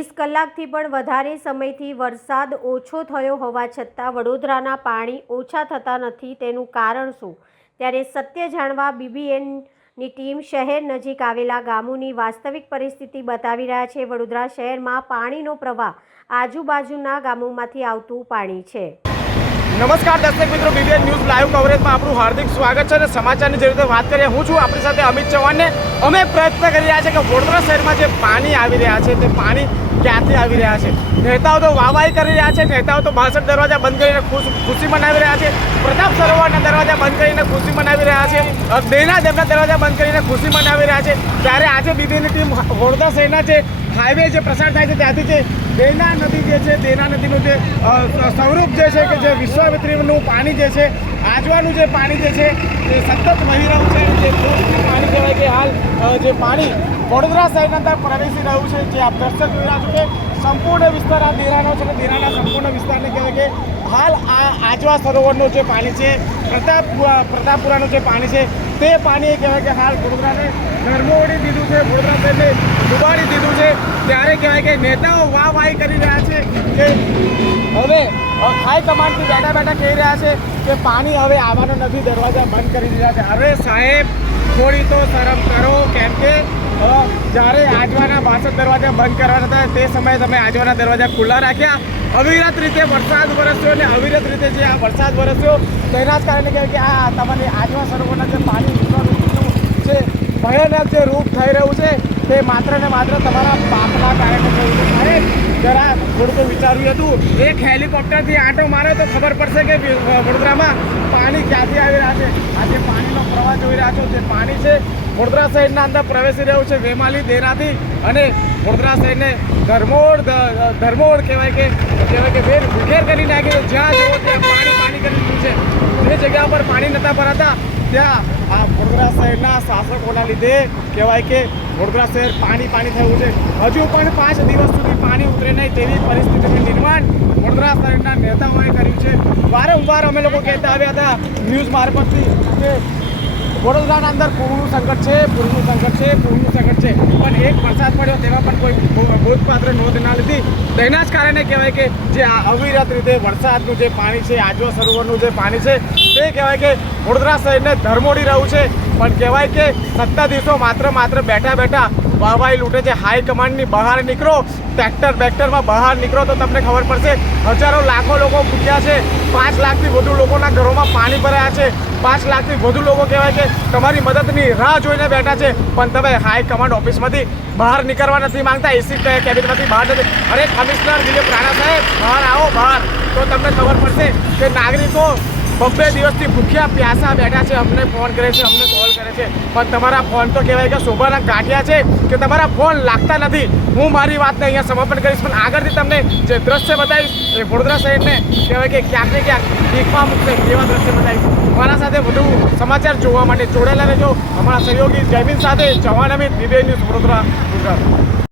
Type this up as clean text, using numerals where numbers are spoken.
20 કલાકથી પણ વધારે સમયથી વરસાદ ઓછો થયો હોવા છતાં વડોદરાના પાણી ઓછા થતા નથી, તેનું કારણ શું? ત્યારે સત્ય જાણવા BBNની ટીમ શહેર નજીક આવેલા ગામોની વાસ્તવિક પરિસ્થિતિ બતાવી રહ્યા છે। વડોદરા શહેરમાં પાણીનો પ્રવાહ આજુબાજુના ગામોમાંથી આવતું પાણી છે। નમસ્કાર દર્શક મિત્રો, BBN ન્યૂઝ લાઈવ કવરેજમાં આપણું હાર્દિક સ્વાગત છે। અને સમાચારની જે રીતે વાત કરીએ, હું છું આપણી સાથે અમિત ચૌહાણને। અમે પ્રયત્ન કરી રહ્યા છે કે વડોદરા શહેરમાં જે પાણી આવી રહ્યા છે તે પાણી ક્યાંથી આવી રહ્યા છે। નેતાઓ તો વાહવાહી કરી રહ્યા છે, નેતાઓ તો 62 દરવાજા બંધ કરીને ખુશી મનાવી રહ્યા છે, પ્રતાપ સરોવરના દરવાજા બંધ કરીને ખુશી મનાવી રહ્યા છે, દેના ડેમના દરવાજા બંધ કરીને ખુશી મનાવી રહ્યા છે। ત્યારે આજે BBNની ટીમ વડોદરા શહેરના જે હાઈવે જે પ્રસાર થાય છે ત્યાંથી જે દેના નદી જે છે, દેના નદીનું જે સ્વરૂપ જે છે કે જે વિશ્વામિત્રીનું પાણી જે છે, આજવાનું જે પાણી જે છે તે સતત વહી રહ્યું છે। જે પાણી કહેવાય કે હાલ જે પાણી વડોદરા શહેરના અંદર પ્રવેશી રહ્યું છે। જે આપ દર્શક જોઈ રહ્યા છો કે સંપૂર્ણ વિસ્તાર આ દેરાનો છે, દેરાના સંપૂર્ણ વિસ્તારને કહેવાય કે હાલ આ આજવા સરોવરનું જે પાણી છે, પ્રતાપપુરાનું જે પાણી છે તે પાણી કહેવાય કે હાલ વડોદરાને ગરમોડી દીધું છે, વડોદરા શહેરને ડૂબાડી દીધું છે। ત્યારે કહેવાય કે નેતાઓ વાહવાહી કરી રહ્યા છે કે હવે હાઈ કમાન્ડથી બેઠા કહી રહ્યા છે કે પાણી હવે આવવાનું નથી, દરવાજા બંધ કરી દીધા છે। હવે સાહેબ થોડી તો શરમ કરો, કેમ કે જ્યારે આજવાના 62 દરવાજા બંધ કરવાના હતા તે સમયે તમે આજવાના દરવાજા ખુલ્લા રાખ્યા। અવિરત રીતે વરસાદ વરસ્યો અને અવિરત રીતે જે આ વરસાદ વરસ્યો તેના જ કારણે કહેવાય કે આ તમારે આજવા સરોવરના જે પાણી છે ભયાનક જે રૂપ થઈ રહ્યું છે તે માત્ર ને માત્ર તમારા પાપના કારણે થયું છે। સાહેબ જરા થોડુંક વિચાર્યું હતું, એક હેલિકોપ્ટરથી આંટો મારે તો ખબર પડશે કે વડોદરામાં પાણી ક્યાંથી આવી રહ્યા છે। આજે પાણીનો પ્રવાહ જોઈ રહ્યા છો, જે પાણી છે વડોદરા શહેરના અંદર પ્રવેશી રહ્યું છે વેમાલી દેરાથી, અને વડોદરા શહેરને ધર્મોડ કહેવાય કે વેર વિખેર કરી નાખ્યું। જ્યાં જુઓ ત્યાં પાણી કરી દીધું છે। જે જગ્યા પર પાણી નહોતા ભરાતા ત્યાં આ વડોદરા શહેરના શાસકોના લીધે કહેવાય કે વડોદરા શહેર પાણી થયું છે। હજુ પણ 5 દિવસ સુધી પાણી ઉતરે નહીં તેવી પરિસ્થિતિનું નિર્માણ વડોદરા શહેરના નેતાઓએ કર્યું છે। વારંવાર અમે લોકો કહેતા આવ્યા હતા ન્યૂઝ મારફતથી કે વડોદરાના અંદર પૂરનું સંકટ છે, પણ એક વરસાદ પડ્યો તેમાં પણ કોઈ બોધપાત્ર નોંધ ના લીધી। તેના જ કારણે કહેવાય કે જે આ અવિરત રીતે વરસાદનું જે પાણી છે, આજવા સરોવરનું જે પાણી છે તે કહેવાય કે વડોદરા શહેરને ધરમોડી રહ્યું છે। પણ કહેવાય કે સત્તાધીશો માત્ર બેઠા વાહવાહી લૂંટે છે। હાઈકમાન્ડની બહાર નીકળો, ટ્રેક્ટરમાં બહાર નીકળો તો તમને ખબર પડશે હજારો લાખો લોકો ભૂખ્યા છે, 5 લાખથી વધુ લોકોના ઘરોમાં પાણી ભરાયા છે, 5 લાખથી વધુ લોકો કહેવાય કે તમારી મદદની રાહ જોઈને બેઠા છે, પણ તમે હાઈકમાન્ડ ઓફિસમાંથી બહાર નીકળવા નથી માંગતા, એસી કેબિનમાંથી બહાર નથી। અરે કમિશનર દિલીપ રાણા સાહેબ, બહાર આવો, બહાર તો તમને ખબર પડશે કે નાગરિકો 2 દિવસથી ભૂખ્યા પ્યાસા બેઠા છે, અમને ફોન કરે છે, અમને કોલ કરે છે, પણ તમારા ફોન તો કહેવાય કે શોભાના ગાંઠિયા છે કે તમારા ફોન લાગતા નથી। હું મારી વાતને અહીંયા સમાપન કરીશ, પણ આગળથી તમને જે દ્રશ્ય બતાવીશ એ વડોદરા શહેરને કહેવાય કે ક્યાંક ને ક્યાંક દીખવા મૂકશે તેવા દ્રશ્ય બતાવીશ। મારા સાથે વધુ સમાચાર જોવા માટે જોડાયેલા રહેજો અમારા સહયોગી જયમીન સાથે, ચૌહાણ અમિત, BBN ન્યૂઝ વડોદરા, ગુજરાત।